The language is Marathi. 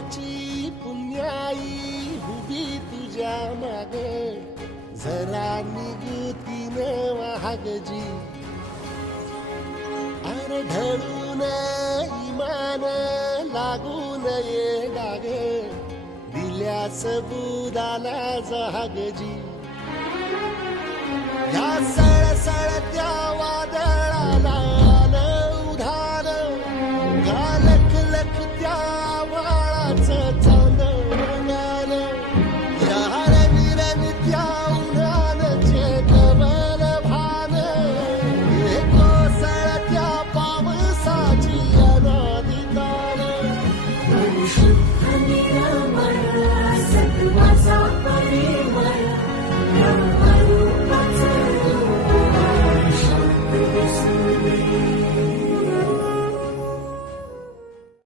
देवाची पुण्याई उभी तुझ्या माग. जरा निगुतीन वाहगजी अरे घडून इमान लागून ये डाग. दिल्यास बुदाला जहागजी. या सळसळत्या वादळाला उधार. घाल